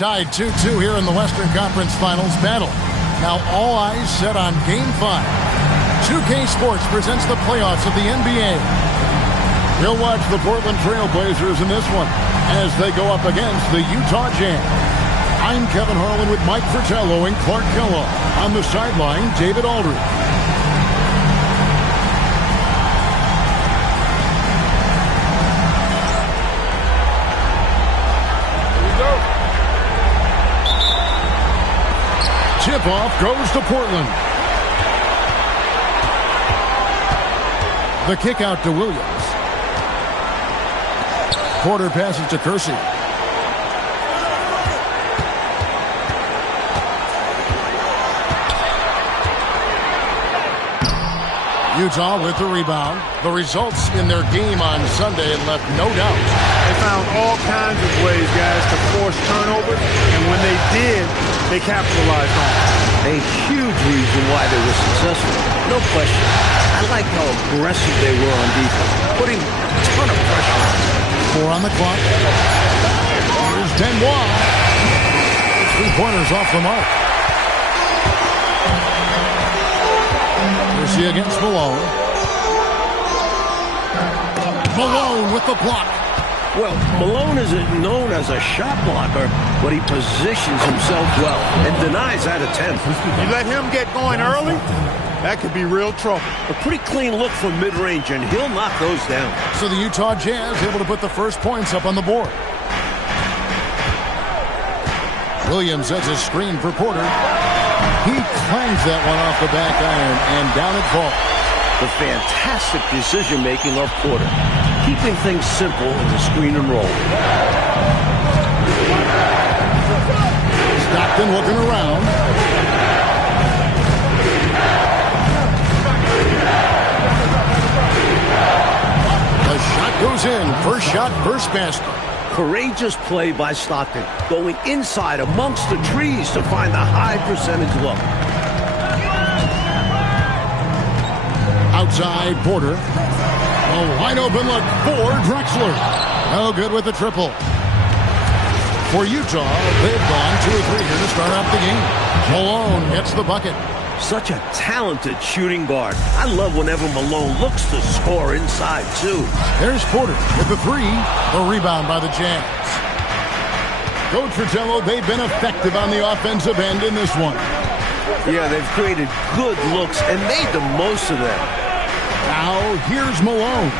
Tied 2-2 here in the Western Conference Finals battle. Now all eyes set on Game 5. 2K Sports presents the playoffs of the NBA. We'll watch the Portland Trailblazers in this one as they go up against the Utah Jazz. I'm Kevin Harlan with Mike Fratello and Clark Kellogg. On the sideline, David Aldridge. Tip-off goes to Portland. The kick out to Williams. Porter passes to Kersey. Utah with the rebound. The results in their game on Sunday left no doubt. They found all kinds of ways, guys, to force turnovers, and when they did, they capitalized on it. A huge reason why they were successful. No question. I like how aggressive they were on defense, putting a ton of pressure on them. 4 on the clock. Here's Benoit. 3-pointers off the mark. Kersey against Malone. Malone with the block. Well, Malone isn't known as a shot blocker, but he positions himself well and denies that attempt. You let him get going early, that could be real trouble. A pretty clean look from mid-range, and he'll knock those down. So the Utah Jazz able to put the first points up on the board. Williams sets a screen for Porter. He clangs that one off the back iron, and down it falls. The fantastic decision-making of Porter, keeping things simple in the screen and roll. Stockton looking around. The shot goes in. First shot, first basket. Courageous play by Stockton, going inside amongst the trees to find the high percentage look. Outside, Porter. A wide open look for Drexler. No good with the triple. For Utah, they've gone 2 or 3 here to start off the game. Malone gets the bucket. Such a talented shooting guard. I love whenever Malone looks to score inside, too. There's Porter with the 3. The rebound by the Jazz. Coach Fratello, they've been effective on the offensive end in this one. Yeah, they've created good looks and made the most of them. Now, here's Malone.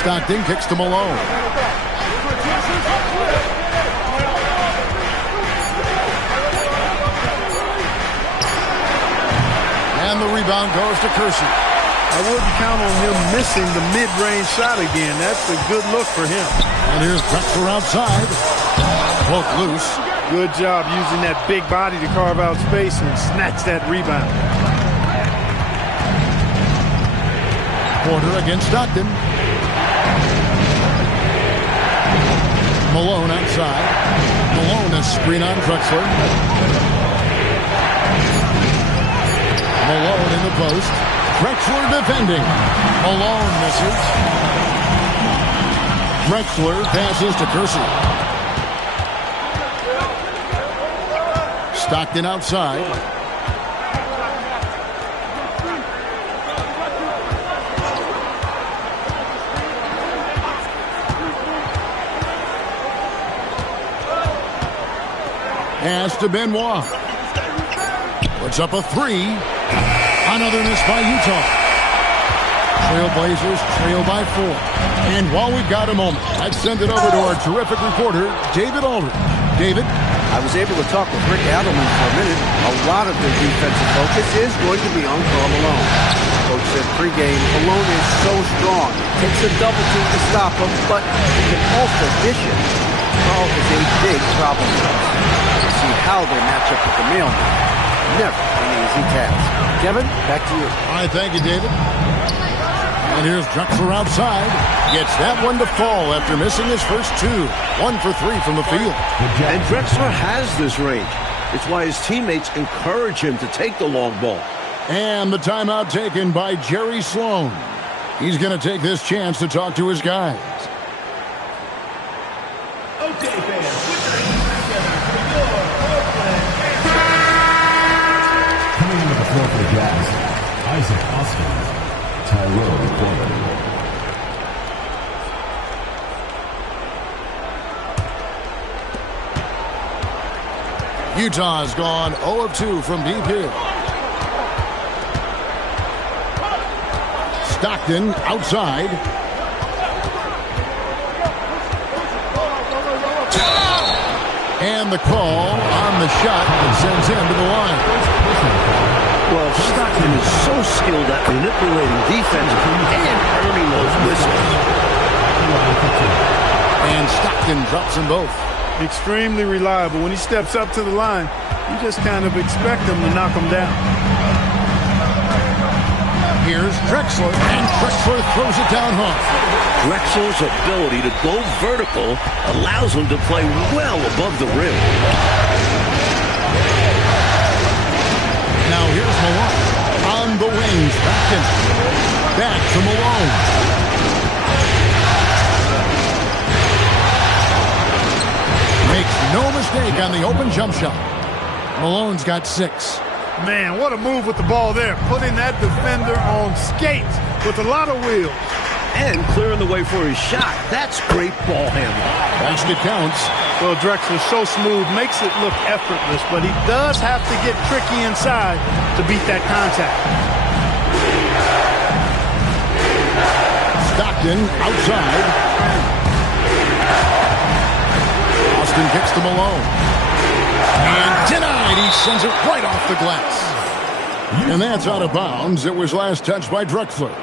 Stockton kicks to Malone. And the rebound goes to Kersey. I wouldn't count on him missing the mid-range shot again. That's a good look for him. And here's Drexler outside. Both loose. Good job using that big body to carve out space and snatch that rebound. Porter against Stockton. Malone outside. Malone a screen on Drexler. Malone in the post. Drexler defending. Malone misses. Drexler passes to Kersey. Stockton outside. Pass to Benoit. Puts up a 3. Another miss by Utah. Trailblazers trail by 4. And while we've got a moment, let's send it over to our terrific reporter, David Aldridge. David? I was able to talk with Rick Adelman for a minute. A lot of their defensive focus is going to be on Karl Malone. Coach said pregame, Malone is so strong. Takes a double team to stop him, but he can also dish it. Karl is a big problem for us. We'll see how they match up with the mailman. Never an easy task. Kevin, back to you. All right, thank you, David. And here's Drexler outside. Gets that one to fall after missing his first 2. 1 for 3 from the field. And Drexler has this range. It's why his teammates encourage him to take the long ball. And the timeout taken by Jerry Sloan. He's going to take this chance to talk to his guys. Okay, fans, put your hands together for your Isaac Hoskins, Tyrone Corbin. Utah's gone 0 of 2 from deep here. Stockton outside. And the call on the shot that sends him to the line. Well, Stockton is so skilled at manipulating defense and earning those whistles. And Stockton drops them both. Extremely reliable. When he steps up to the line, you just kind of expect him to knock him down. Here's Drexler, and Drexler throws it down home. Drexler's ability to go vertical allows him to play well above the rim. Now here's Malone. On the wings, back to Malone. Makes no mistake on the open jump shot. Malone's got 6. Man, what a move with the ball there. Putting that defender on skates with a lot of wheels. And clearing the way for his shot. That's great ball handling. Basket counts. Well, Drexler's so smooth, makes it look effortless, but he does have to get tricky inside to beat that contact. Stockton outside. Austin kicks to Malone. And denied. He sends it right off the glass. And that's out of bounds. It was last touched by Drexler.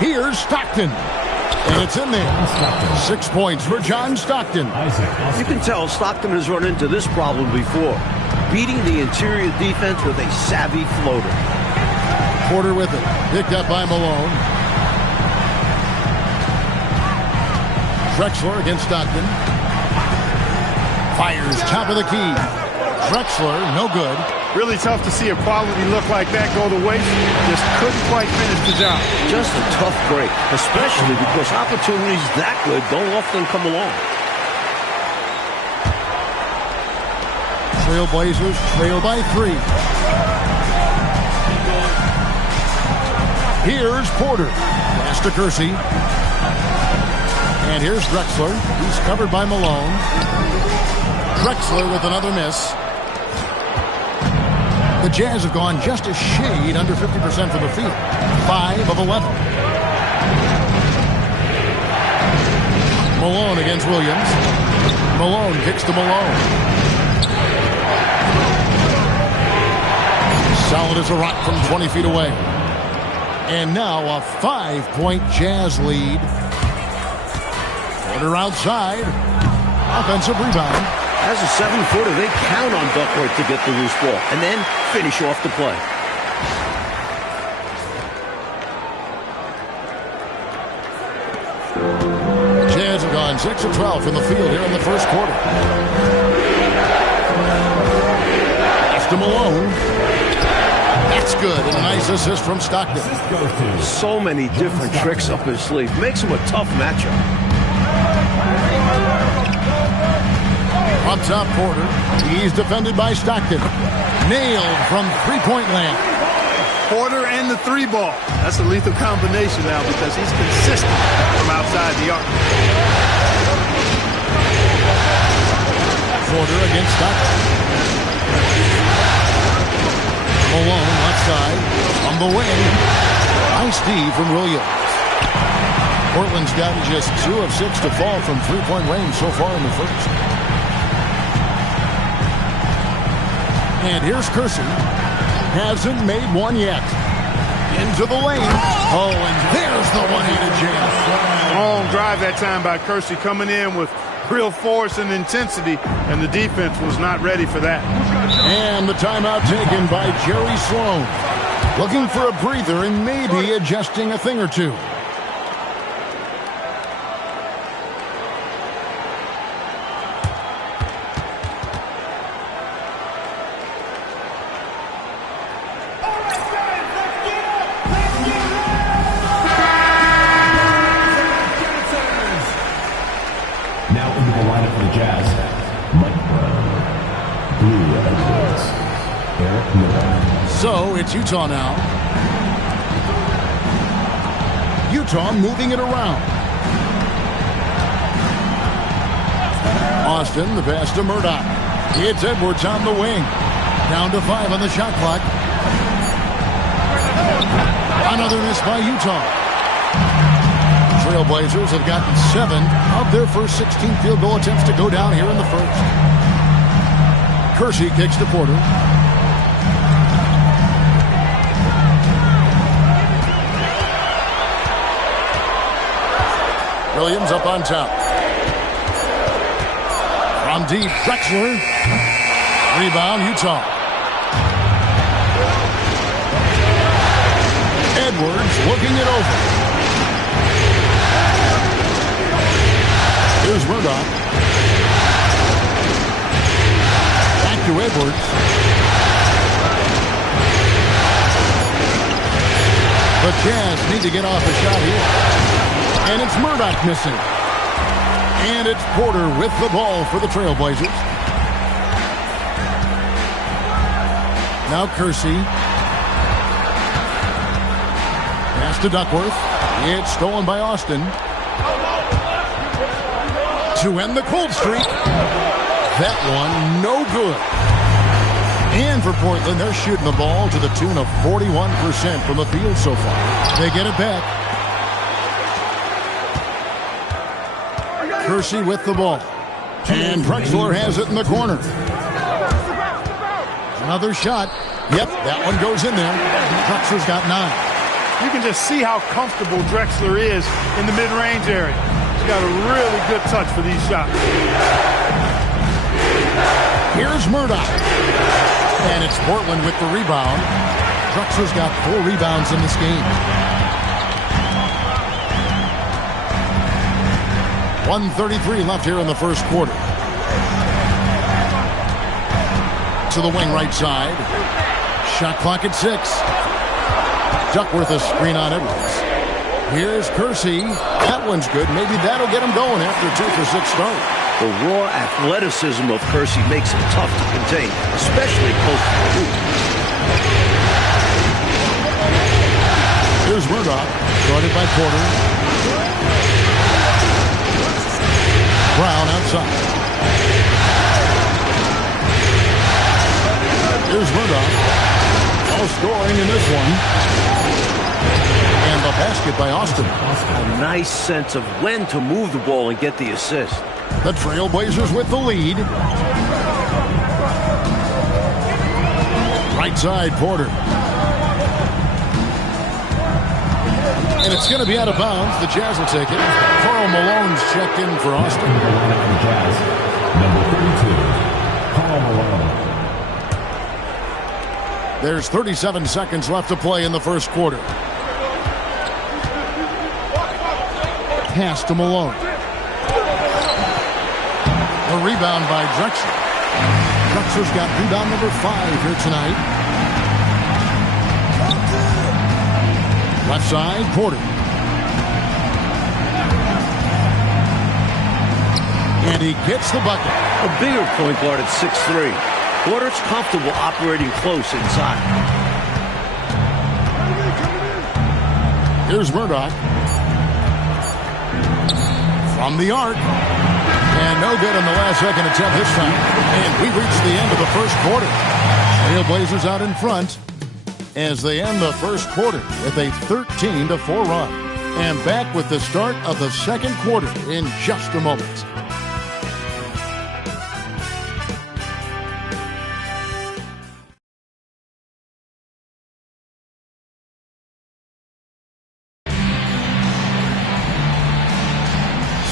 Here's Stockton. And it's in there. 6 points for John Stockton. You can tell Stockton has run into this problem before. Beating the interior defense with a savvy floater. Porter with it. Picked up by Malone. Drexler against Stockton. Fires top of the key. Drexler, no good. Really tough to see a quality look like that go to waste. Just couldn't quite finish the job. Just a tough break, especially because opportunities that good don't often come along. Trailblazers trail by 3. Here's Porter. Pass to Kersey. And here's Drexler. He's covered by Malone. Drexler with another miss. The Jazz have gone just a shade under 50% from the field. 5 of 11. Malone against Williams. Malone kicks to Malone. Solid as a rock from 20 feet away. And now a 5-point Jazz lead. Porter outside. Offensive rebound. As a 7-footer, they count on Duckworth to get the loose ball and then finish off the play. Jazz have gone 6 of 12 from the field here in the first quarter. Pass to Malone. That's good. And a nice assist from Stockton. So many different tricks up his sleeve. Makes him a tough matchup. Up top, Porter. He's defended by Stockton. Nailed from three-point land. Porter and the 3-ball. That's a lethal combination now because he's consistent from outside the arc. Porter against Stockton. Malone left side. On the wing. Nice D from Williams. Portland's gotten just 2 of 6 to fall from three-point range so far in the first. And here's Kersey. Hasn't made one yet. Into the lane. Oh, and there's the one-handed jam. Long drive that time by Kersey, coming in with real force and intensity, and the defense was not ready for that. And the timeout taken by Jerry Sloan. Looking for a breather and maybe adjusting a thing or two. Eric Miller. So it's Utah now. Utah moving it around. Austin, the pass to Murdoch. It's Edwards on the wing. Down to 5 on the shot clock. Another miss by Utah. Trailblazers have gotten 7 of their first 16 field goal attempts to go down here in the first. Kersey kicks to Porter. Williams up on top. From deep, Drexler. Rebound, Utah. Edwards looking it over. Here's Murdoch. Back to Edwards. The Jazz need to get off a shot here. And it's Murdoch missing. And it's Porter with the ball for the Trailblazers. Now Kersey. Pass to Duckworth. It's stolen by Austin. To end the cold streak. That one no good. And for Portland, they're shooting the ball to the tune of 41% from the field so far. They get it back. Kersey with the ball. And Drexler has it in the corner. Another shot. Yep, that one goes in there. Drexler's got 9. You can just see how comfortable Drexler is in the mid-range area. He's got a really good touch for these shots. Here's Murdoch. And it's Portland with the rebound. Drexler's got 4 rebounds in this game. 1:33 left here in the first quarter. To the wing right side. Shot clock at 6. Duckworth a screen on Edwards. Here's Kersey. That one's good. Maybe that'll get him going after a 2-for-6 start. The raw athleticism of Kersey makes him tough to contain, especially close to the hoop. Here's Murdoch. Guarded by Porter. Brown outside. Here's Murdoch. All scoring in this one. And the basket by Austin. A nice sense of when to move the ball and get the assist. The Trailblazers with the lead. Right side, Porter. And it's going to be out of bounds. The Jazz will take it. Karl Malone's checked in for Austin. Jazz, number 32, Karl Malone. There's 37 seconds left to play in the first quarter. Pass to Malone. A rebound by Drexler. Drexler's got rebound number 5 here tonight. Left side, Porter. And he gets the bucket. A bigger point guard at 6'3". Porter's comfortable operating close inside. Here's Murdoch. From the arc. And no good on the last second attempt this time. And we reach the end of the first quarter. Trailblazers out in front as they end the first quarter with a 13-4 run. And back with the start of the second quarter in just a moment.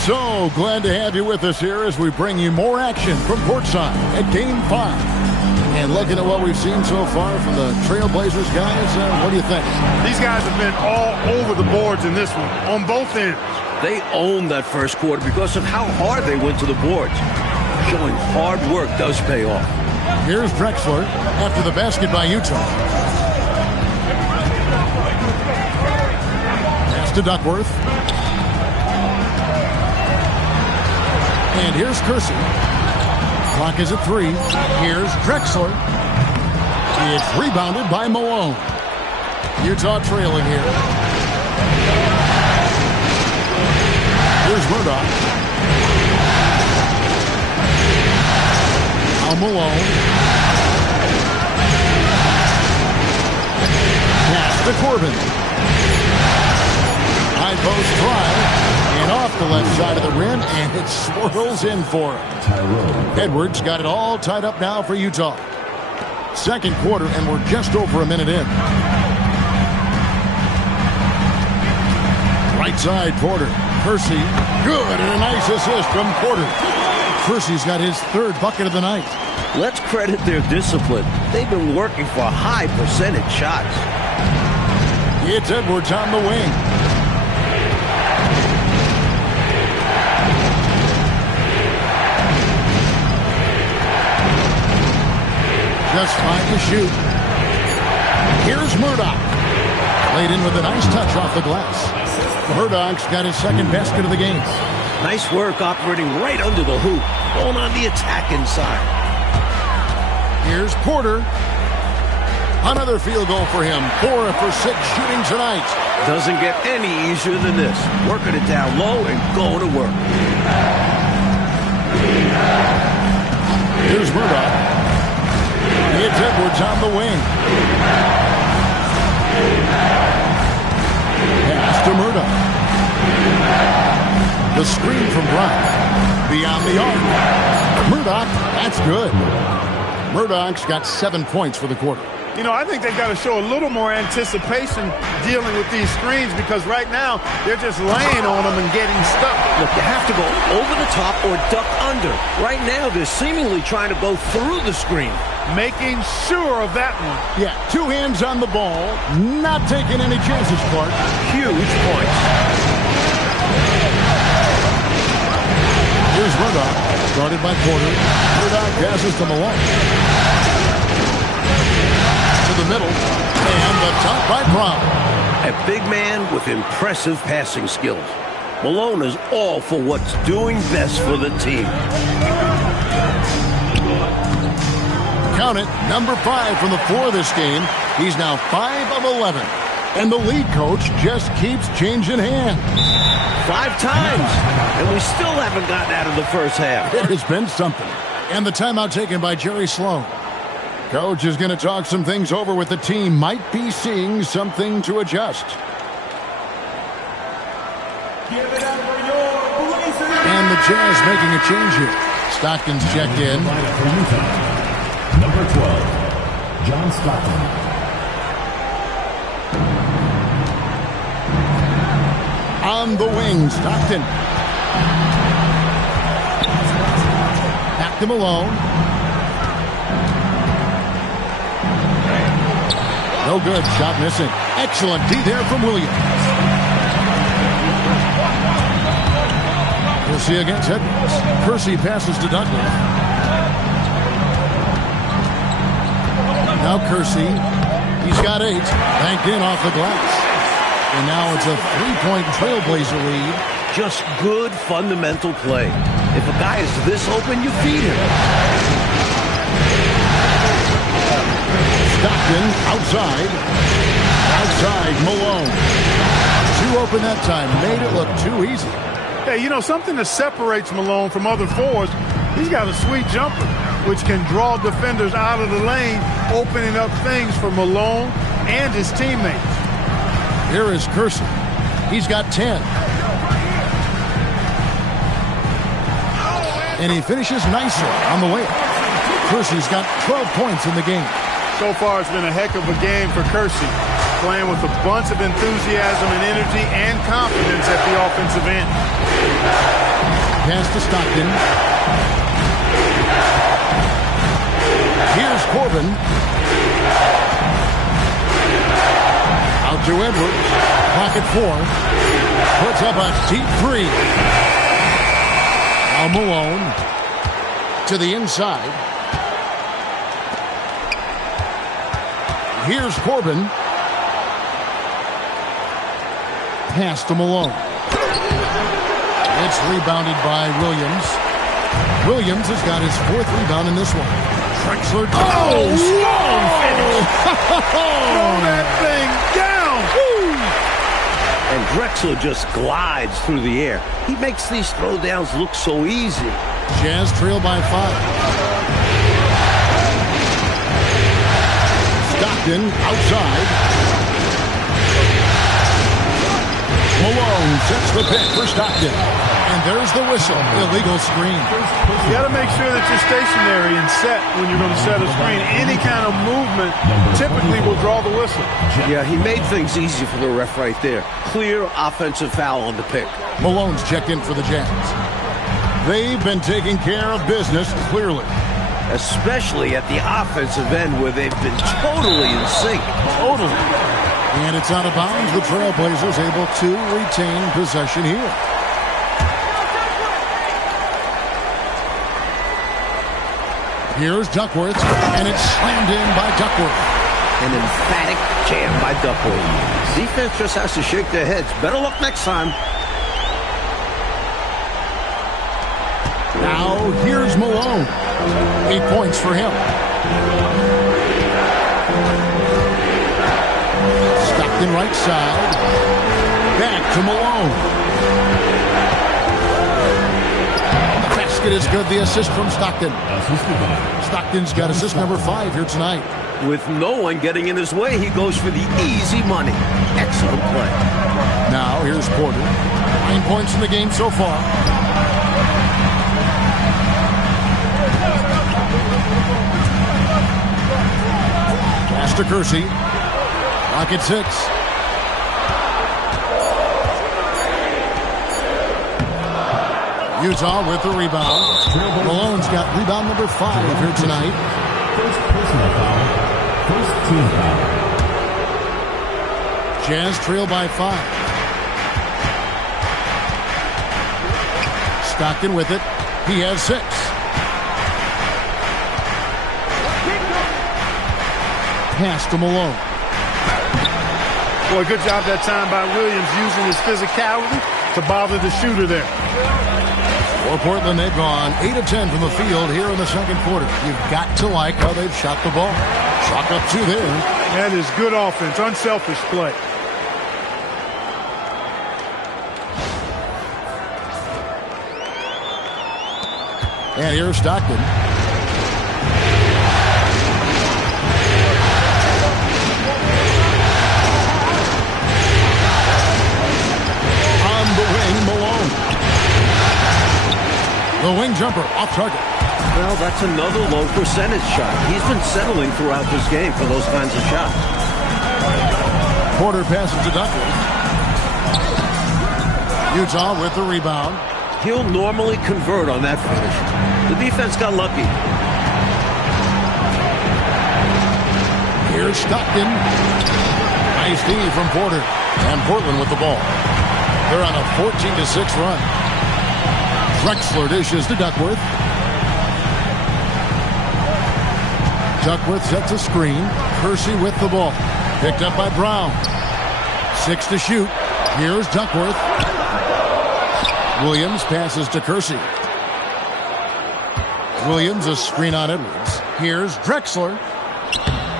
So glad to have you with us here as we bring you more action from courtside at Game 5. And looking at what we've seen so far from the Trailblazers guys, what do you think? These guys have been all over the boards in this one, on both ends. They owned that first quarter because of how hard they went to the boards. Showing hard work does pay off. Here's Drexler after the basket by Utah. Pass to Duckworth. And here's Kersey. Clock is at 3. Here's Drexler. It's rebounded by Malone. Utah trailing here. Here's Murdoch. Now Malone. Pass to Corbin. High post try. And off the left side of the rim, and it swirls in for him. Edwards got it all tied up now for Utah. Second quarter, and we're just over a minute in. Right side, Porter. Percy, good, and a nice assist from Porter. Percy's got his third bucket of the night. Let's credit their discipline. They've been working for high percentage shots. It's Edwards on the wing. Just fine to shoot. Here's Murdoch. Laid in with a nice touch off the glass. Murdoch's got his second basket of the game. Nice work operating right under the hoop. Going on the attack inside. Here's Porter. Another field goal for him. 4 for 6 shooting tonight. Doesn't get any easier than this. Working it down low and going to work. Here's Murdoch. It's Edwards on the wing. Pass to Murdoch. The screen from Brown. Beyond the arc. Murdoch, that's good. Murdoch's got 7 points for the quarter. You know, I think they've got to show a little more anticipation dealing with these screens because right now they're just laying on them and getting stuck. Look, you have to go over the top or duck under. Right now, they're seemingly trying to go through the screen. Making sure of that one. Yeah, 2 hands on the ball. Not taking any chances, Clark. Huge points. Here's Murdoch. Started by Porter. Murdoch passes to Malone. To the middle. And the top by Brown. A big man with impressive passing skills. Malone is all for what's doing best for the team. Count it, number 5 from the floor this game. He's now 5 of 11. And the lead coach just keeps changing hands. 5 times, and we still haven't gotten out of the first half. There has been something. And the timeout taken by Jerry Sloan. Coach is going to talk some things over with the team. Might be seeing something to adjust. And the Jazz making a change here. Stockton's checked in. Number 12, John Stockton. On the wing, Stockton. Back to Malone. No good. Shot missing. Excellent D there from Williams. Percy against Edwards. Percy passes to Douglas. Now Kersey. He's got 8. Banked in off the glass. And now it's a 3-point Trailblazer lead. Just good fundamental play. If a guy is this open, you feed him. Stockton outside. Outside Malone. Too open that time. Made it look too easy. Hey, you know, something that separates Malone from other forwards, he's got a sweet jumper, which can draw defenders out of the lane, opening up things for Malone and his teammates. Here is Kersey. He's got 10. And he finishes nicely on the way. Kersey's got 12 points in the game. So far, it's been a heck of a game for Kersey, playing with a bunch of enthusiasm and energy and confidence at the offensive end. Pass to Stockton. Here's Corbin. Out to Edwards. Pocket 4. Puts up a deep 3. Now Malone to the inside. Here's Corbin. Pass to Malone. It's rebounded by Williams. Williams has got his 4th rebound in this one. Drexler. Oh, strong finish. Throw that thing down. Woo. And Drexler just glides through the air. He makes these throwdowns look so easy. Jazz trail by 5. Stockton outside. Malone sets the pick for Stockton. And there's the whistle. Illegal screen. You got to make sure that you're stationary and set when you're going to set a screen. Any kind of movement typically will draw the whistle. Yeah, he made things easy for the ref right there. Clear offensive foul on the pick. Malone's checked in for the Jazz. They've been taking care of business, clearly. Especially at the offensive end where they've been totally in sync. Totally. And it's out of bounds. The Trailblazers able to retain possession here. Here's Duckworth, and it's slammed in by Duckworth. An emphatic jam by Duckworth. Defense just has to shake their heads. Better luck next time. Now here's Malone. 8 points for him. Stockton right side. Back to Malone. The basket is good. The assist from Stockton. Stockton's got assist number 5 here tonight. With no one getting in his way, he goes for the easy money. Excellent play. Now here's Porter. 9 points in the game so far. Pass to Kersey. Rocket 6. Utah with the rebound. Malone's got rebound number 5 here tonight. First personal foul. First team foul. Jazz trail by 5. Stockton with it. He has 6. Pass to Malone. Boy, good job that time by Williams using his physicality to bother the shooter there. For Portland, they've gone 8 of 10 from the field here in the second quarter. You've got to like how they've shot the ball. Chalk up 2 there. That is good offense, unselfish play. And here's Stockton. On the wing, Malone. The wing jumper off target. Well, that's another low percentage shot. He's been settling throughout this game for those kinds of shots. Porter passes to Duckworth. Utah with the rebound. He'll normally convert on that finish. The defense got lucky. Here's Stockton. Nice D from Porter. And Portland with the ball. They're on a 14-6 run. Drexler dishes to Duckworth. Duckworth sets a screen. Kersey with the ball. Picked up by Brown. 6 to shoot. Here's Duckworth. Williams passes to Kersey. Williams a screen on Edwards. Here's Drexler.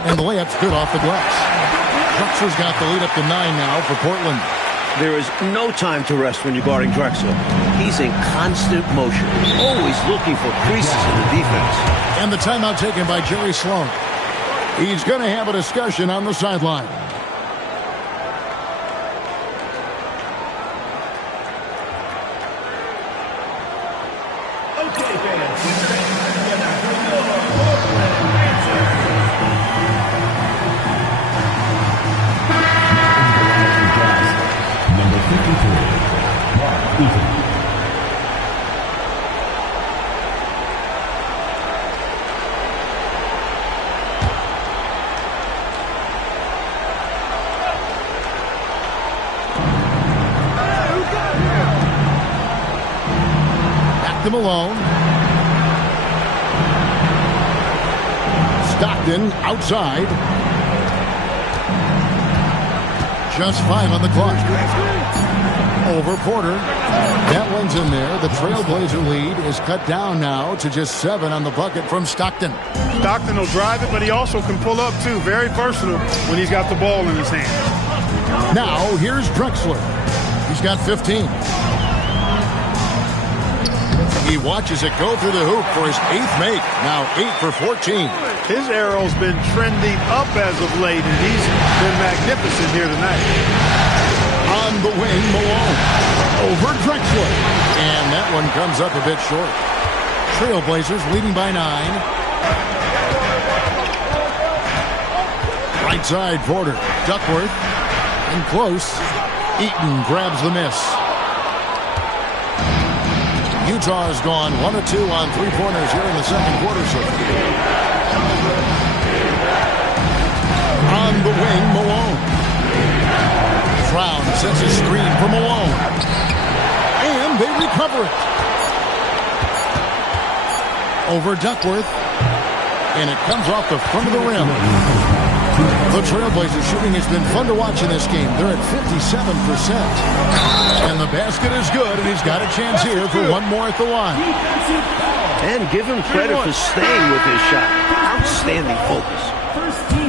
And the layup's good off the glass. Drexler's got the lead up to 9 now for Portland. There is no time to rest when you're guarding Drexler. He's in constant motion, always looking for creases in the defense. And the timeout taken by Jerry Sloan. He's going to have a discussion on the sideline. Okay, fans. Number 53, Mark Eaton. Back to Malone. Stockton outside. Just 5 on the clock. Over Porter. That one's in there. The Trailblazer lead is cut down now to just 7 on the bucket from Stockton. Stockton will drive it, but he also can pull up, too. Very versatile when he's got the ball in his hand. Now, here's Drexler. He's got 15. He watches it go through the hoop for his 8th make. Now 8 for 14. His arrow's been trending up as of late, and he's been magnificent here tonight. On the wing, Malone. Over Drexler. And that one comes up a bit short. Trailblazers leading by 9. Right side, Porter. Duckworth. And close. Eaton grabs the miss. Utah has gone 1 of 2 on three-pointers here in the second quarter. So on the wing, Malone. Brown sets a screen for Malone. And they recover it. Over Duckworth. And it comes off the front of the rim. The Trailblazers shooting has been fun to watch in this game. They're at 57%. And the basket is good, and he's got a chance here for one more at the line. And give him credit for staying with his shot. Outstanding focus.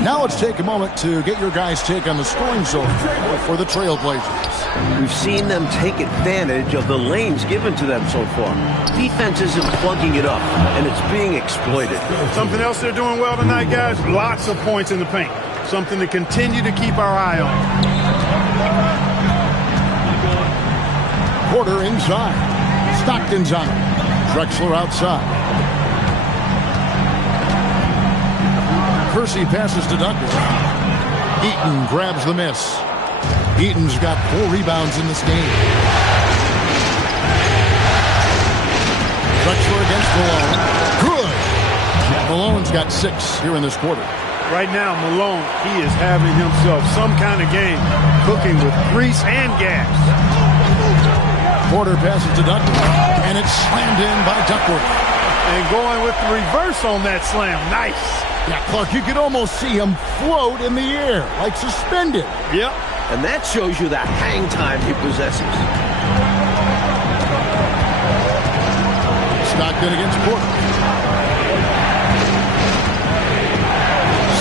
Now let's take a moment to get your guys' take on the scoring zone for the Trailblazers. We've seen them take advantage of the lanes given to them so far. Defense isn't plugging it up, and it's being exploited. Something else they're doing well tonight, guys, lots of points in the paint. Something to continue to keep our eye on. Porter inside. Stockton's on it. Drexler outside. Percy passes to Duckworth. Eaton grabs the miss. Eaton's got 4 rebounds in this game. Drexler against Malone. Good! Malone's got 6 here in this quarter. Right now, Malone, he is having himself some kind of game, cooking with grease and gas. Porter passes to Duckworth, and it's slammed in by Duckworth. And going with the reverse on that slam. Nice. Yeah, Clark, you could almost see him float in the air, like suspended. Yep. And that shows you the hang time he possesses. Stockton against Porter.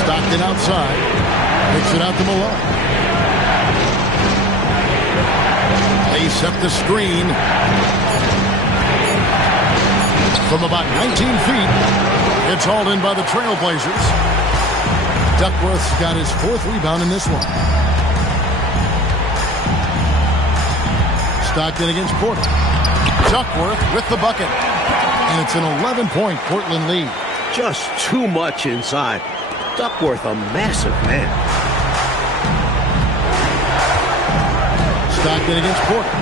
Stockton outside. Picks it out to Malone. They set the screen. From about 19 feet, it's hauled in by the Trailblazers. Duckworth's got his 4th rebound in this one. Stockton against Porter. Duckworth with the bucket. And it's an 11-point Portland lead. Just too much inside. Duckworth, a massive man. Stockton against Porter.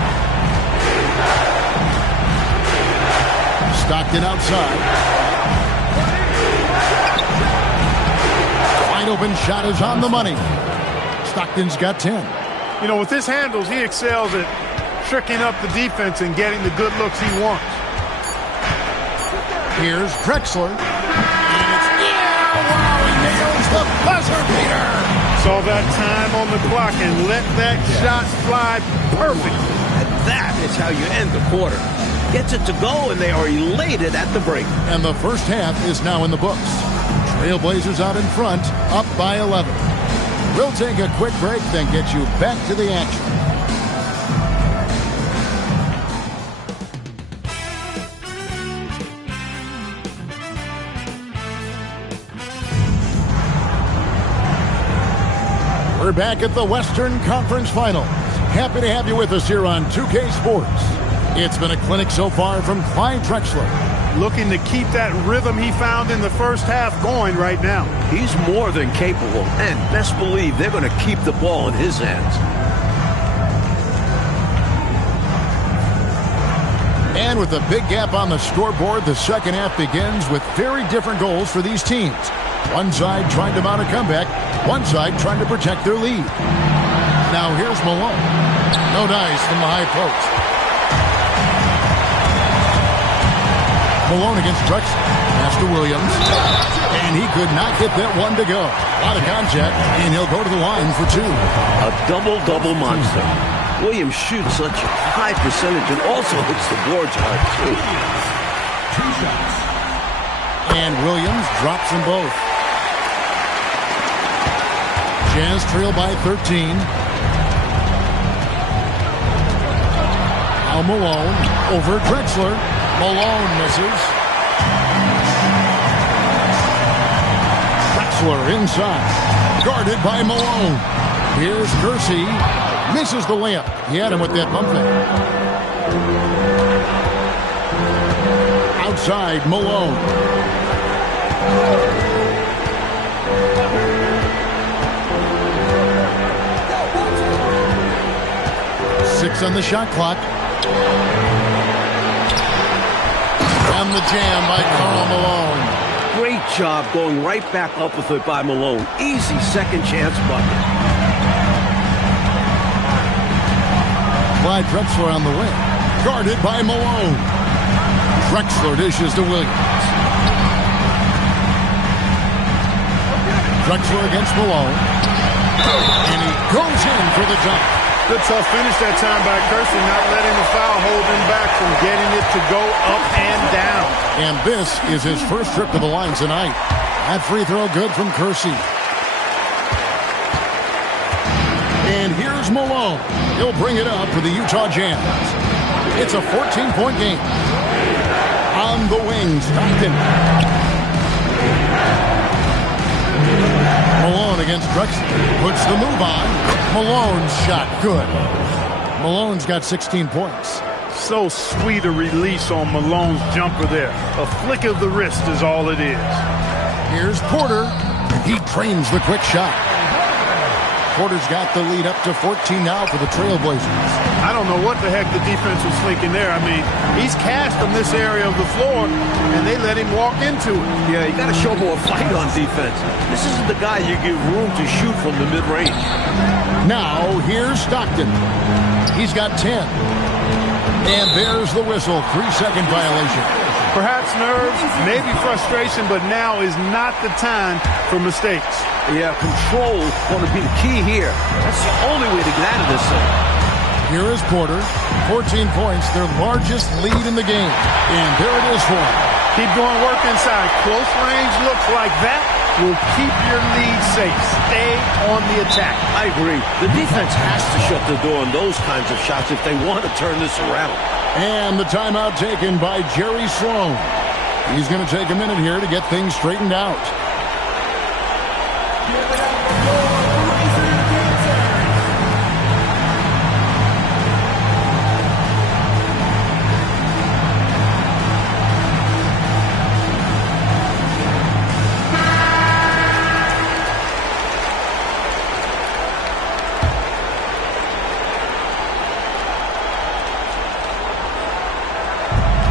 Stockton outside. Wide open shot is on the money. Stockton's got 10. You know, with his handles, he excels at tricking up the defense and getting the good looks he wants. Here's Drexler. And it's, wow, he nails the buzzer beater. Saw that time on the clock and let that shot fly perfect. And that is how you end the quarter. Gets it to go, and they are elated at the break. And the first half is now in the books. Trailblazers out in front, up by 11. We'll take a quick break, then get you back to the action. We're back at the Western Conference Finals. Happy to have you with us here on 2K Sports. It's been a clinic so far from Clyde Drexler. Looking to keep that rhythm he found in the first half going right now. He's more than capable, and best believe they're going to keep the ball in his hands. And with a big gap on the scoreboard, the second half begins with very different goals for these teams. One side trying to mount a comeback, one side trying to protect their lead. Now here's Malone. No dice from the high post. Malone against Drexler. Pass to Williams. And he could not get that one to go. A lot of contact, and he'll go to the line for 2. A double-double monster. Williams shoots such a high percentage and also hits the boards hard, too. 2 shots. And Williams drops them both. Jazz trail by 13. Now Malone over Drexler. Malone misses. Drexler inside. Guarded by Malone. Here's Kersey. Misses the layup. He had him with that pump fake. Outside Malone. Six on the shot clock. And the jam by Karl Malone. Great job going right back up with it by Malone. Easy second chance bucket. Clyde Drexler on the wing. Guarded by Malone. Drexler dishes to Williams. Drexler against Malone. And he goes in for the dunk. Good tough finish that time by Kersey, not letting the foul hold him back from getting it to go up and down. And this is his first trip to the line tonight. That free throw good from Kersey. And here's Malone. He'll bring it up for the Utah Jazz. It's a 14-point game. On the wing, Stockton. Malone against Drexler. Puts the move on. Malone's shot good. Malone's got 16 points. So sweet a release on Malone's jumper there. A flick of the wrist is all it is. Here's Porter. He trains the quick shot. Porter's got the lead up to 14 now for the Trailblazers. I don't know what the heck the defense was thinking there. I mean, he's cast from this area of the floor, and they let him walk into it. Yeah, you got to show more fight on defense. This isn't the guy you give room to shoot from the mid-range. Now, here's Stockton. He's got 10. And there's the whistle. 3-second violation. Perhaps nerves, maybe frustration, but now is not the time for mistakes. Yeah, control going to be the key here. That's the only way to get out of this thing. Here is Porter. 14 points, their largest lead in the game. And there it is for him. Keep doing work inside. Close range looks like that will keep your lead safe. Stay on the attack. I agree. The defense has to shut the door on those kinds of shots if they want to turn this around. And the timeout taken by Jerry Sloan. He's going to take a minute here to get things straightened out.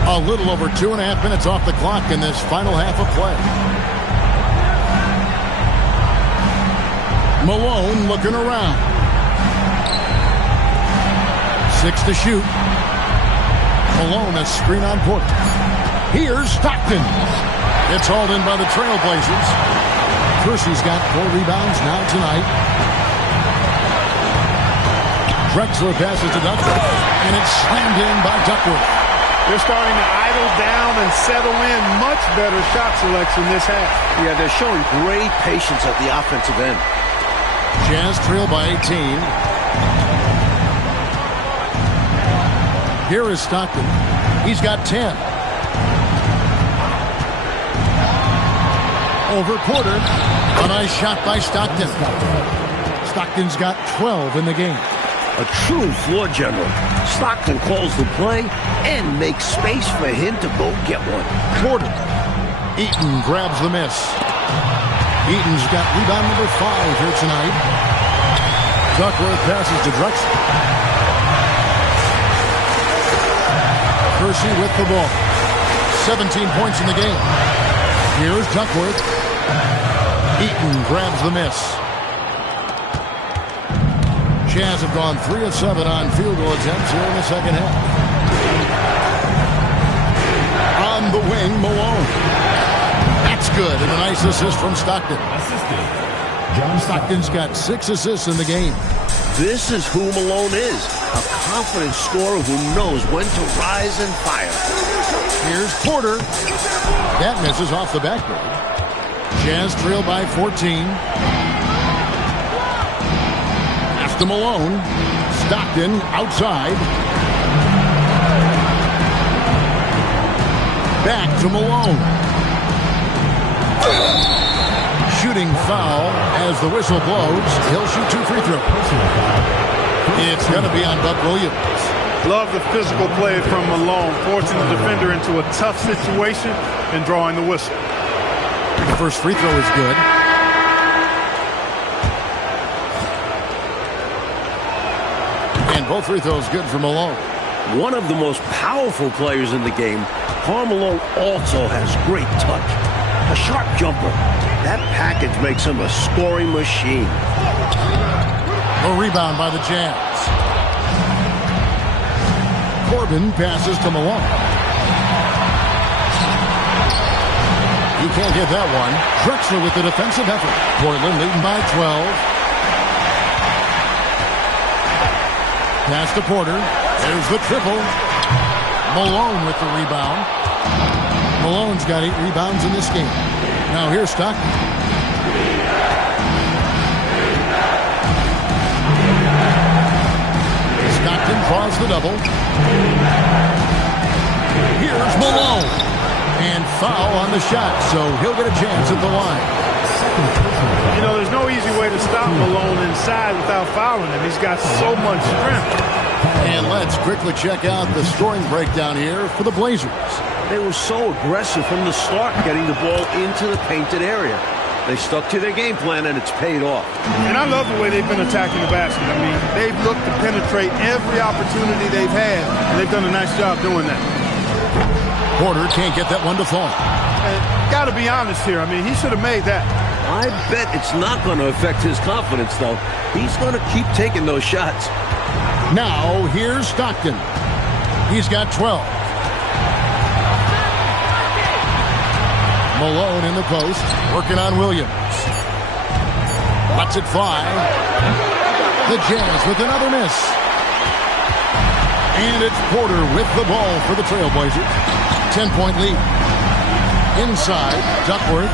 A little over 2.5 minutes off the clock in this final half of play. Malone looking around. 6 to shoot. Malone a screen on Porter. Here's Stockton. It's hauled in by the Trailblazers. Kersey's got 4 rebounds now tonight. Drexler passes to Duckworth. And it's slammed in by Duckworth. They're starting to idle down and settle in. Much better shot selection this half. Yeah, they're showing great patience at the offensive end. Jazz trail by 18. Here is Stockton. He's got 10. Over Porter. A nice shot by Stockton. Stockton's got 12 in the game. A true floor general. Stockton calls the play and makes space for him to go get one. Porter. Eaton grabs the miss. Eaton's got rebound number 5 here tonight. Duckworth passes to Drexler. Kersey with the ball. 17 points in the game. Here's Duckworth. Eaton grabs the miss. Jazz have gone 3 of 7 on field goal attempts here in the second half. On the wing, Malone. That's good, and a nice assist from Stockton. Assisted. Stockton's got 6 assists in the game. This is who Malone is. A confident scorer who knows when to rise and fire. Here's Porter. That misses off the backboard. Jazz trail by 14. Pass to Malone. Stockton outside. Back to Malone. Shooting foul as the whistle blows. He'll shoot 2 free throws. It's going to be on Buck Williams. Love the physical play from Malone, forcing the defender into a tough situation and drawing the whistle. The first free throw is good. And both free throws good for Malone. One of the most powerful players in the game, Karl Malone also has great touch. A sharp jumper. That package makes him a scoring machine. A rebound by the Jazz. Corbin passes to Malone. He can't get that one. Drexler with the defensive effort. Portland leading by 12. Pass to Porter. There's the triple. Malone with the rebound. Malone's got 8 rebounds in this game. Now here's Stockton. Stockton draws the double. Here's Malone. And foul on the shot, so he'll get a chance at the line. You know, there's no easy way to stop Malone inside without fouling him. He's got so much strength. And let's quickly check out the scoring breakdown here for the Blazers. They were so aggressive from the start, getting the ball into the painted area. They stuck to their game plan, and it's paid off. And I love the way they've been attacking the basket. I mean, they've looked to penetrate every opportunity they've had, and they've done a nice job doing that. Porter can't get that one to fall. Got to be honest here. I mean, he should have made that. I bet it's not going to affect his confidence, though. He's going to keep taking those shots. Now, here's Stockton. He's got 12. Malone in the post, working on Williams. Lets it fly. The Jazz with another miss. And it's Porter with the ball for the Trailblazers. 10-point lead. Inside, Duckworth.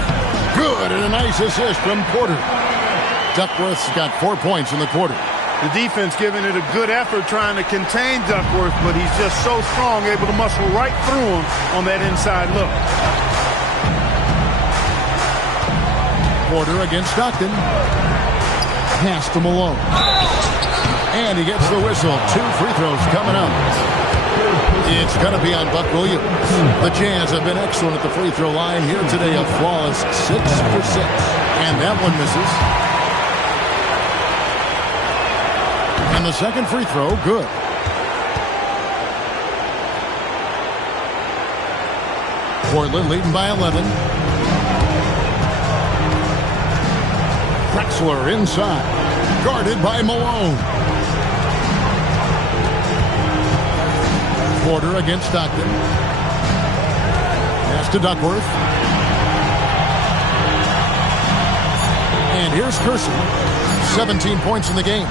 Good, and a nice assist from Porter. Duckworth's got 4 points in the quarter. The defense giving it a good effort trying to contain Duckworth, but he's just so strong, able to muscle right through him on that inside look. Porter against Stockton. Pass to Malone. And he gets the whistle. 2 free throws coming up. It's going to be on Buck Williams. The Jazz have been excellent at the free throw line here today. A flawless 6 for 6. And that one misses. And the second free throw, good. Portland leading by 11. Drexler inside. Guarded by Malone. Porter against Stockton. Pass to Duckworth. And here's Kersey. 17 points in the game.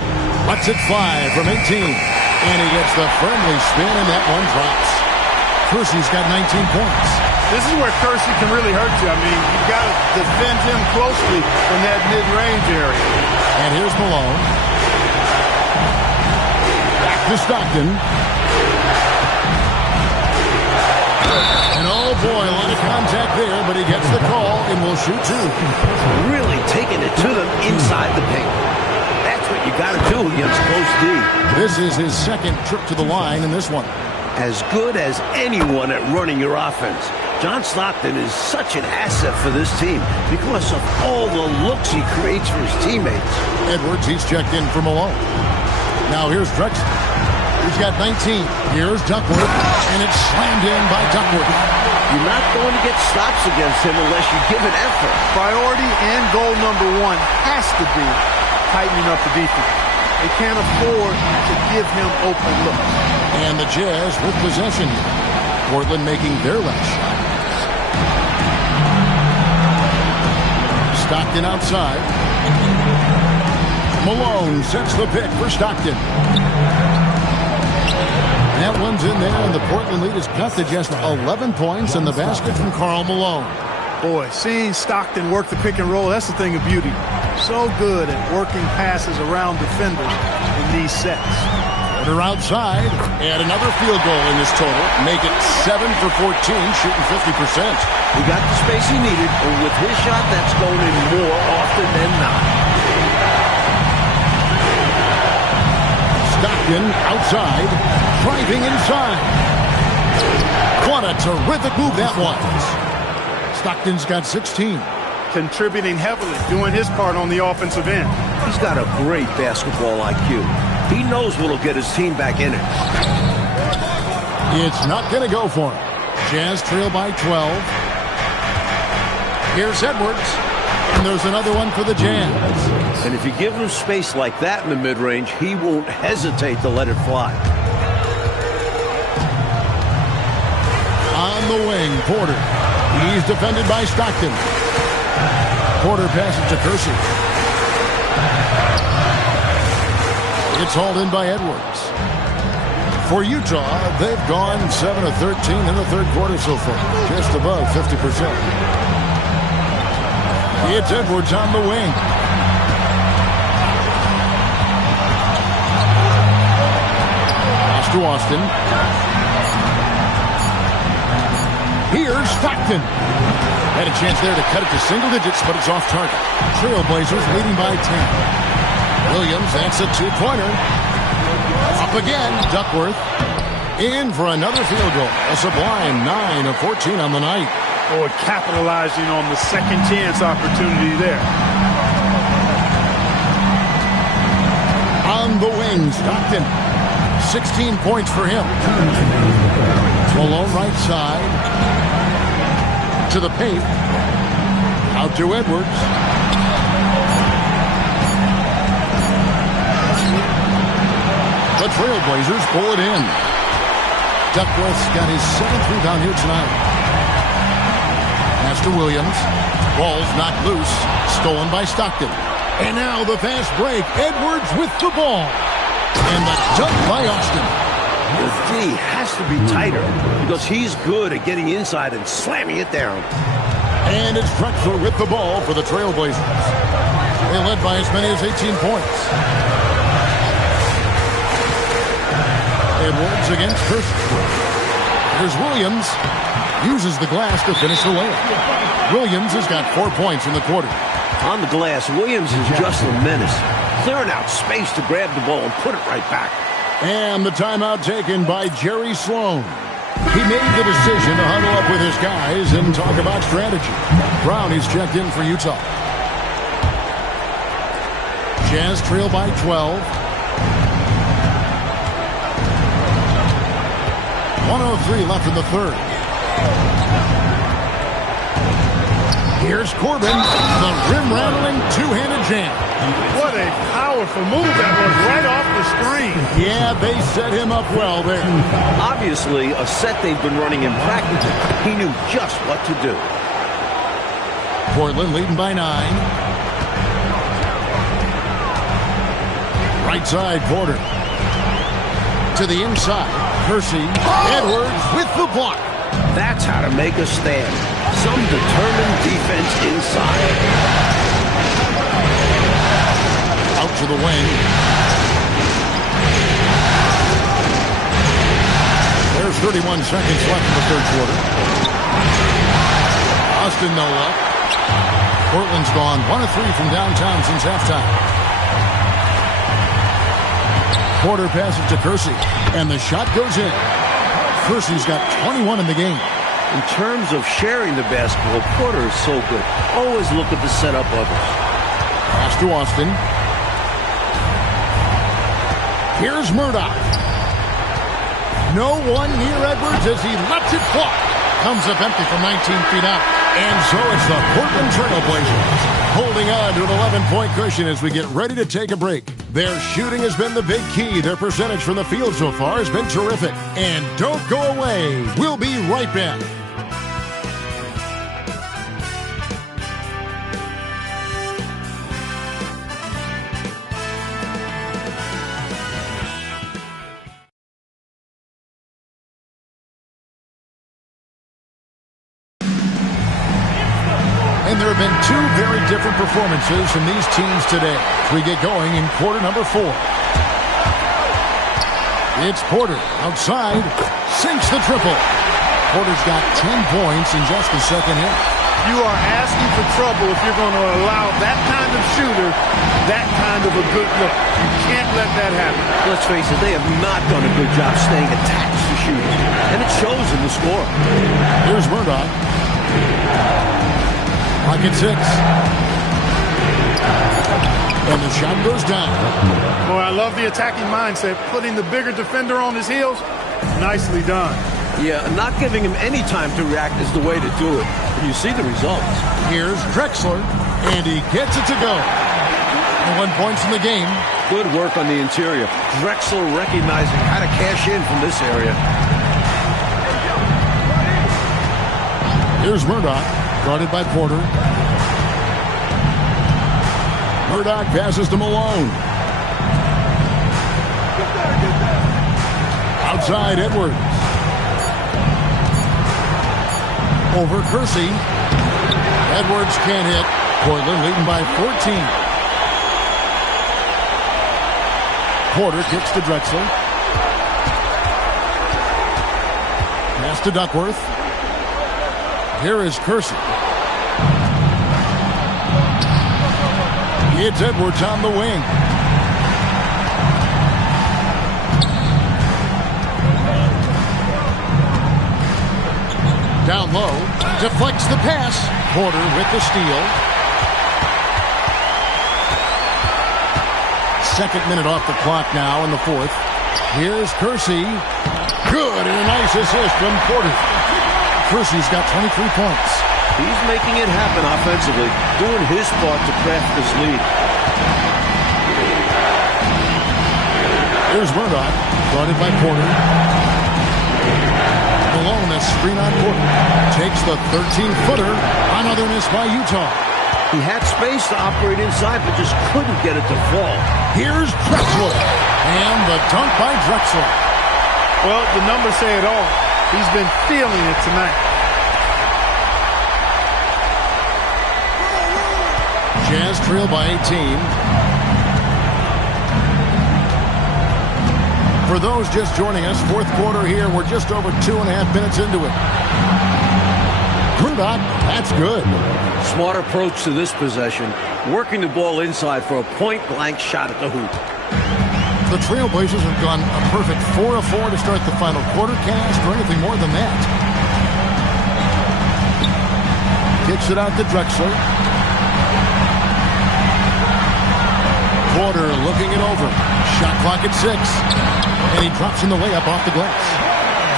Lets it fly from 18. And he gets the friendly spin, and that one drops. Kersey's got 19 points. This is where Kersey can really hurt you. I mean, you've got to defend him closely from that mid-range area. And here's Malone. Back to Stockton. And oh boy, a lot of contact there, but he gets the call and will shoot 2. Really taking it to them inside the paint. That's what you got to do against close D. This is his second trip to the line in this one. As good as anyone at running your offense. John Stockton is such an asset for this team because of all the looks he creates for his teammates. Edwards, he's checked in for Malone. Now here's Drexler. He's got 19. Here's Duckworth, and it's slammed in by Duckworth. You're not going to get stops against him unless you give an effort. Priority and goal number 1 has to be tightening up the defense. They can't afford to give him open looks. And the Jazz with possession here. Portland making their last shot. Stockton outside. Malone sets the pick for Stockton. That one's in there, and the Portland lead is cut to just 11 points in the basket from Karl Malone. Boy, seeing Stockton work the pick and roll, that's the thing of beauty. So good at working passes around defenders in these sets. Porter outside, and another field goal in this total. Make it 7 for 14, shooting 50%. He got the space he needed, and with his shot, that's going in more often than not. Stockton outside, driving inside. What a terrific move that was. Stockton's got 16. Contributing heavily, doing his part on the offensive end. He's got a great basketball IQ. He knows what'll get his team back in it. It's not going to go for him. Jazz trail by 12. Here's Edwards. And there's another one for the Jazz. And if you give him space like that in the mid-range, he won't hesitate to let it fly. On the wing, Porter. He's defended by Stockton. Porter passes to Kersey. It's hauled in by Edwards. For Utah, they've gone 7 of 13 in the third quarter so far, just above 50%. It's Edwards on the wing. Pass to Austin. Here's Stockton. Had a chance there to cut it to single digits, but it's off target. Trailblazers leading by 10. Williams, that's a two-pointer. Up again, Duckworth. In for another field goal. A sublime 9 of 14 on the night. Boy, capitalizing on the second chance opportunity there. On the wing, Stockton. 16 points for him. Malone right side. To the paint. Out to Edwards. The Trailblazers pull it in. Duckworth's got his 7th rebound here tonight. Pass to Williams. Ball's knocked loose. Stolen by Stockton. And now the fast break. Edwards with the ball. And the dunk by Austin. The D has to be tighter because he's good at getting inside and slamming it down. And it's Drexler with the ball for the Trailblazers. They led by as many as 18 points. Edwards against Kersey. Here's Williams. Uses the glass to finish the layup. Williams has got 4 points in the quarter. On the glass, Williams is just a menace. Clearing out space to grab the ball and put it right back. And the timeout taken by Jerry Sloan. He made the decision to huddle up with his guys and talk about strategy. Brownie's checked in for Utah. Jazz trail by 12. 1:03 left in the third. Here's Corbin, the rim-rattling two-handed jam. What a powerful move that was right off the screen. Yeah, they set him up well there. Obviously, a set they've been running in practice. He knew just what to do. Portland leading by 9. Right side, Porter. To the inside, Kersey. Edwards with the block. That's how to make a stand. Some determined defense inside. Out to the wing. There's 31 seconds left in the third quarter. Austin no luck. Portland's gone 1 of 3 from downtown since halftime. Porter passes to Kersey, and the shot goes in. Kersey's got 21 in the game. In terms of sharing the basketball, Porter is so good. Always looking to set up others. Pass to Austin. Here's Murdoch. No one near Edwards as he lets it fly. Comes up empty from 19 feet out. And so it's the Portland Trailblazers holding on to an 11-point cushion as we get ready to take a break. Their shooting has been the big key. Their percentage from the field so far has been terrific. And don't go away. We'll be right back. different performances from these teams today. We get going in quarter number 4. It's Porter outside, sinks the triple. Porter's got 10 points in just the second hit. You are asking for trouble if you're going to allow that kind of shooter that kind of a good look. You can't let that happen. Let's face it, they have not done a good job staying attached to shooters, and it shows in the score. Here's Murdoch. Clock at 6. And the shot goes down. Boy, I love the attacking mindset. Putting the bigger defender on his heels, nicely done. Yeah, not giving him any time to react is the way to do it. And you see the results. Here's Drexler, and he gets it to go. And 1 point in the game. Good work on the interior. Drexler recognizing how to cash in from this area. Here's Murdoch, guarded by Porter. Murdoch passes to Malone. Outside, Edwards. Over Kersey. Edwards can't hit. Portland leading by 14. Porter kicks to Drexler. Pass to Duckworth. Here is Kersey. It's Edwards on the wing. Down low, deflects the pass. Porter with the steal. Second minute off the clock now in the 4th. Here's Kersey. Good, and a nice assist from Porter. Kersey's got 23 points. He's making it happen offensively, doing his part to craft this lead. Here's Murdoch, guarded by Porter. Malone, a screen on Porter. Takes the 13-footer. Another miss by Utah. He had space to operate inside, but just couldn't get it to fall. Here's Drexler. And the dunk by Drexler. Well, the numbers say it all. He's been feeling it tonight. Jazz trail by 18. For those just joining us, 4th quarter here. We're just over 2.5 minutes into it. Murdoch, that's good. Smart approach to this possession, working the ball inside for a point-blank shot at the hoop. The Trailblazers have gone a perfect 4 of 4 to start the final quarter. Can't ask for anything more than that. Kicks it out to Drexler. Porter looking it over. Shot clock at 6. And he drops in the layup off the glass.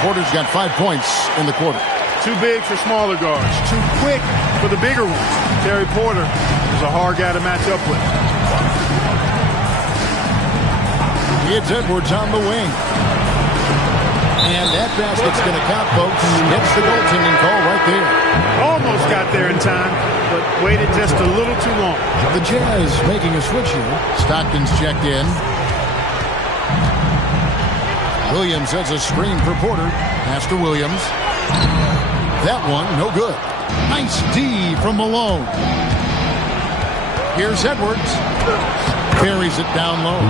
Porter's got 5 points in the quarter. Too big for smaller guards. Too quick for the bigger ones. Terry Porter is a hard guy to match up with. It's Edwards on the wing. And that basket's going to count, folks. Gets the goaltending call right there. Almost got there in time, but waited just a little too long. The Jazz making a switch here. Stockton's checked in. Williams has a screen for Porter. Pass to Williams. That one, no good. Nice D from Malone. Here's Edwards. Carries it down low.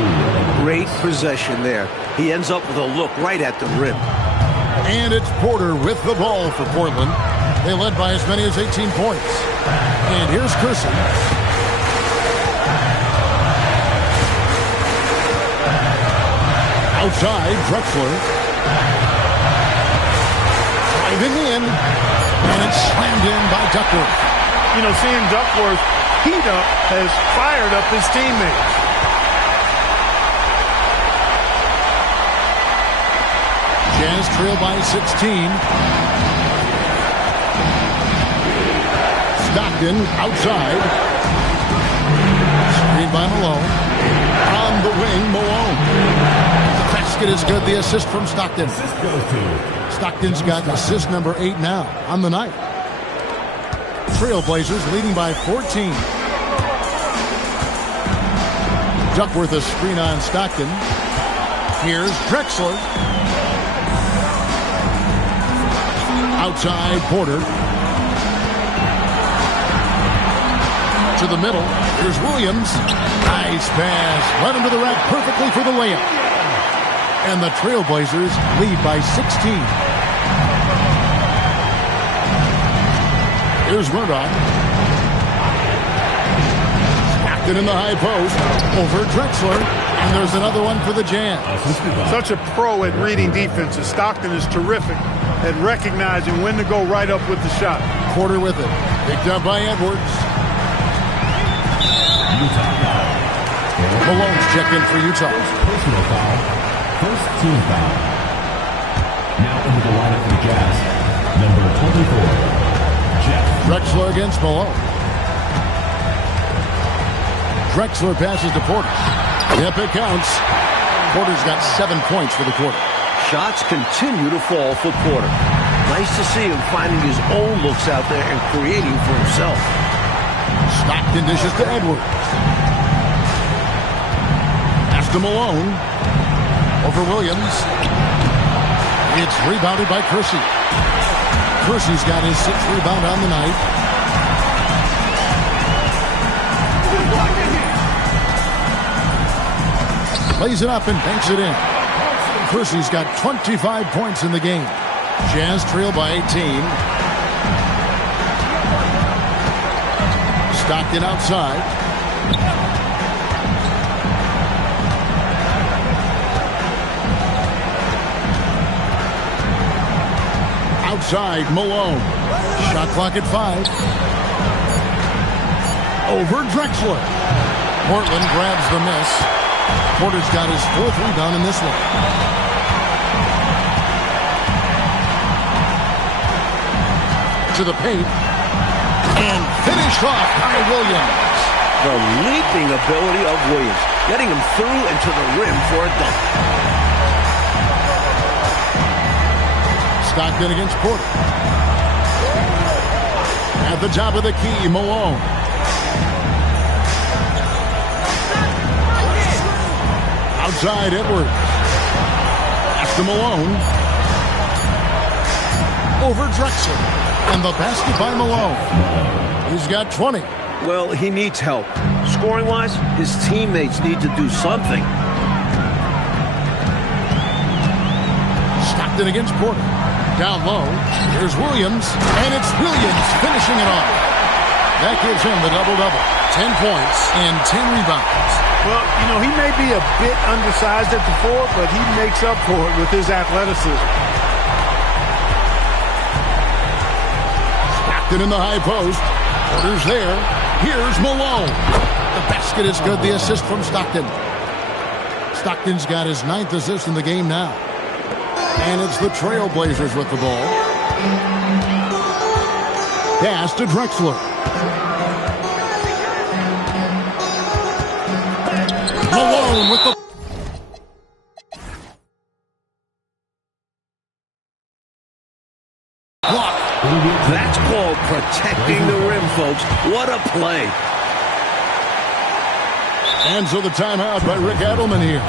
Great possession there. He ends up with a look right at the rim. And it's Porter with the ball for Portland. They led by as many as 18 points. And here's Kersey. Outside, Drexler. Driving in. And it's slammed in by Duckworth. You know, seeing Duckworth heat up has fired up his teammates. Jazz trail by 16. Stockton outside. Screen by Malone. On the wing, Malone. The basket is good. The assist from Stockton. Stockton's got assist number 8 now on the night. Trailblazers leading by 14. Duckworth a screen on Stockton. Here's Drexler. Outside, Porter. To the middle. Here's Williams. Nice pass. Right into the rack perfectly for the layup. And the Trailblazers lead by 16. Here's Murdoch. Stockton in the high post. Over Drexler. And there's another one for the Jazz. Such a pro at reading defenses. Stockton is terrific at recognizing when to go right up with the shot. Porter with it. Picked up by Edwards. Malone's checked in for Utah. Personal foul. First team foul. Now into the lineup for the Jazz. Number 24. Jeff. Drexler against Malone. Drexler passes to Porter. Yep, it counts. Porter's got 7 points for the quarter. Shots continue to fall for Porter. Nice to see him finding his own looks out there and creating for himself. Stockton dishes to Edwards. Pass to Malone. Over Williams. It's rebounded by Kersey. Kersey's got his 6th rebound on the night. Lays it up and banks it in. Kersey's got 25 points in the game. Jazz trail by 18. Stockton outside. Outside, Malone. Shot clock at 5. Over Drexler. Portland grabs the miss. Porter's got his 4th rebound in this one. To the paint. And finished off by Williams. The leaping ability of Williams, getting him through and to the rim for a dunk. Stockton against Porter. At the top of the key, Malone. Outside, Edwards. Pass to Malone. Over Drexler. And the basket by Malone. He's got 20. Well, he needs help. Scoring-wise, his teammates need to do something. Stockton against Porter. Down low. Here's Williams. And it's Williams finishing it off. That gives him the double-double. 10 points and 10 rebounds. Well, you know, he may be a bit undersized at the 4, but he makes up for it with his athleticism. Stockton in the high post. Porter's there. Here's Malone. The basket is good. The assist from Stockton. Stockton's got his 9th assist in the game now. And it's the Trailblazers with the ball. Pass to Drexler. Malone with the... block. That's called protecting the rim, folks. What a play. And so the timeout by Rick Adelman here.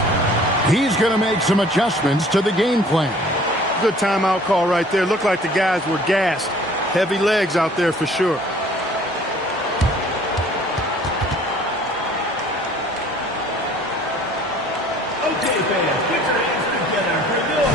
He's going to make some adjustments to the game plan. Good timeout call right there. Looked like the guys were gassed. Heavy legs out there for sure. Okay, fans, put your hands together for your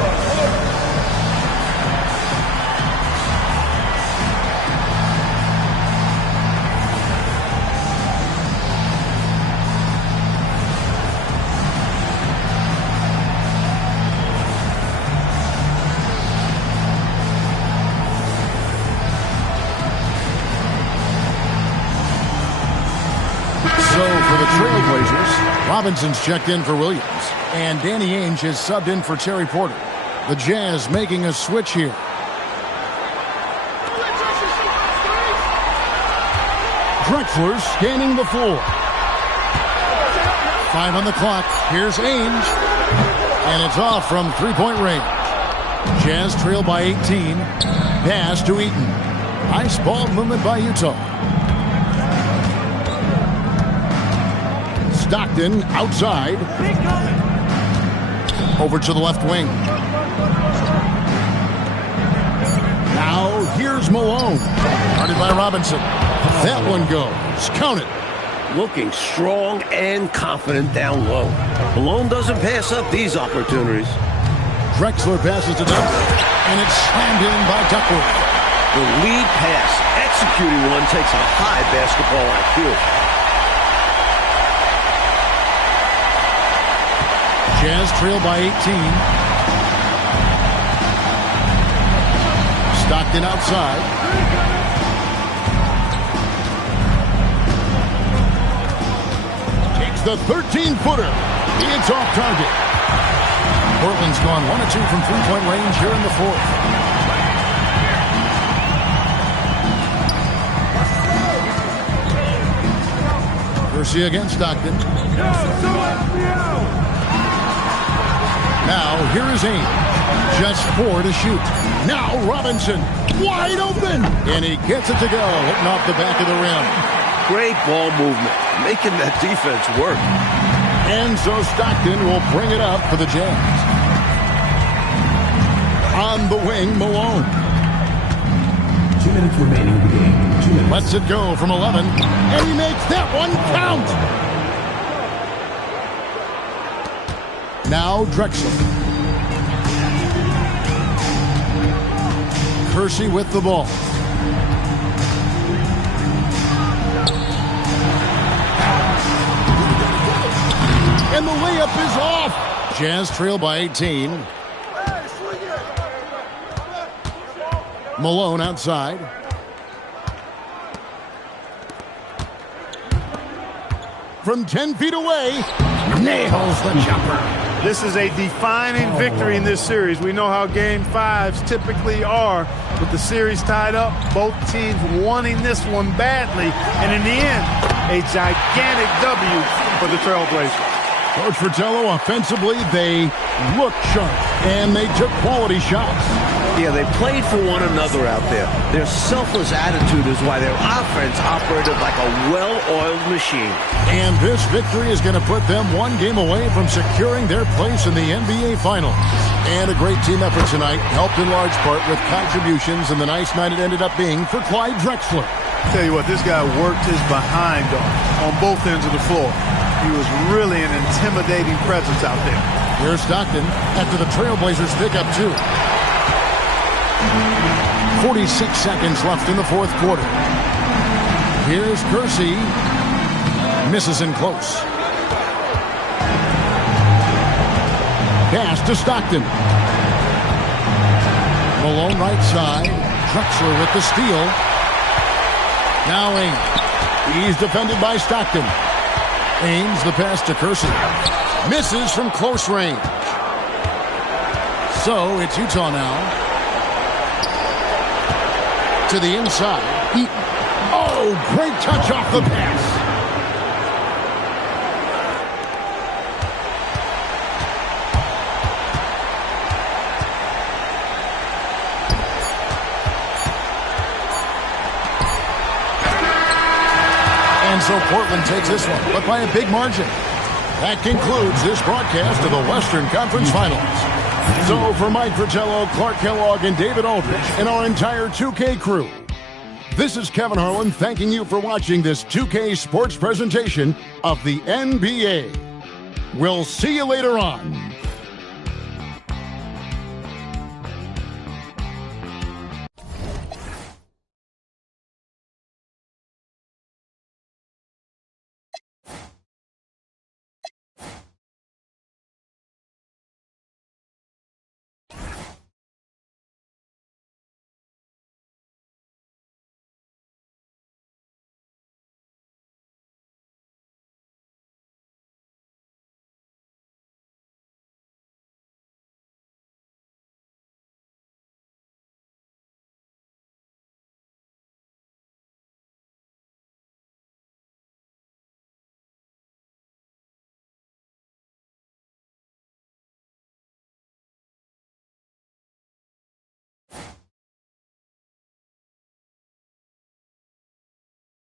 So for the Trailblazers, Robinson's checked in for Williams. And Danny Ainge has subbed in for Terry Porter. The Jazz making a switch here. Drexler scanning the floor. 5 on the clock. Here's Ainge. And it's off from three-point range. Jazz trail by 18. Pass to Eaton. Nice ball movement by Utah. Stockton outside. Over to the left wing. Now here's Malone. Guarded by Robinson. That one goes. Count it. looking strong and confident down low. Malone doesn't pass up these opportunities. Drexler passes to Duckworth, and it's slammed in by Duckworth. The lead pass, executing one, takes a high basketball IQ. Jazz trail by 18. Stockton outside. Takes the 13-footer. It's off target. Portland's gone 1 of 2 from three-point range here in the fourth. Kersey against Stockton. Now, here is Ainge. Just 4 to shoot. Now, Robinson. Wide open. And he gets it to go. Hitting off the back of the rim. Great ball movement. Making that defense work. And so Stockton will bring it up for the Jazz. On the wing, Malone. 2 minutes remaining in the game. 2 minutes. Lets it go from 11. And he makes that one count. Now Drexler. Kersey with the ball. And the layup is off. Jazz trail by 18. Malone outside. From 10 feet away, nails the jumper. This is a defining victory in this series. We know how Game 5s typically are. With the series tied up, both teams wanting this one badly. And in the end, a gigantic W for the Trailblazers. Coach Fratello, offensively, they looked sharp, and they took quality shots. Yeah, they played for one another out there. Their selfless attitude is why their offense operated like a well-oiled machine. And this victory is going to put them one game away from securing their place in the NBA Finals. And a great team effort tonight, helped in large part with contributions, and the nice night it ended up being for Clyde Drexler. Tell you what, this guy worked his behind off on both ends of the floor. He was really an intimidating presence out there. Here's Stockton after the Trailblazers pick up 2. 46 seconds left in the fourth quarter. Here's Kersey. Misses in close. Pass to Stockton. Malone right side. Drexler with the steal. Now Ainge. He's defended by Stockton. Ainge the pass to Kersey. Misses from close range. So it's Utah now. To the inside. Great touch off the pass. And so Portland takes this one, but by a big margin. That concludes this broadcast of the Western Conference Finals. So for Mike Fratello, Clark Kellogg, and David Aldridge, and our entire 2K crew, this is Kevin Harlan thanking you for watching this 2K Sports presentation of the NBA. We'll see you later on.